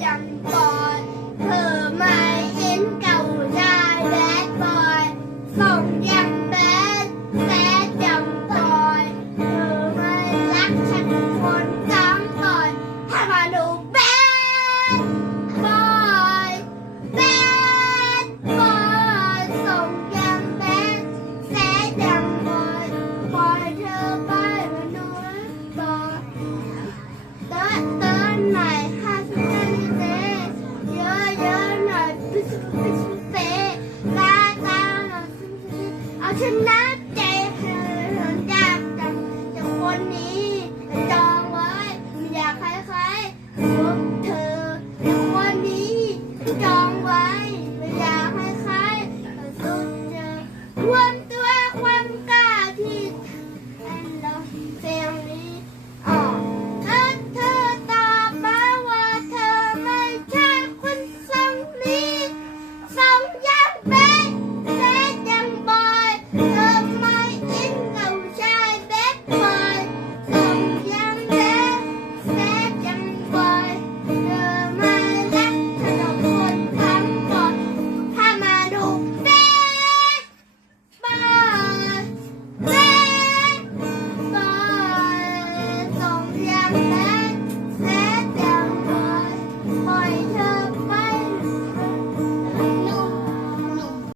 dằn vòi thở mãi đến cầu ra bé vòi phòng dằn bé bé dằn vòi thở mãi lát thành con 好吃拿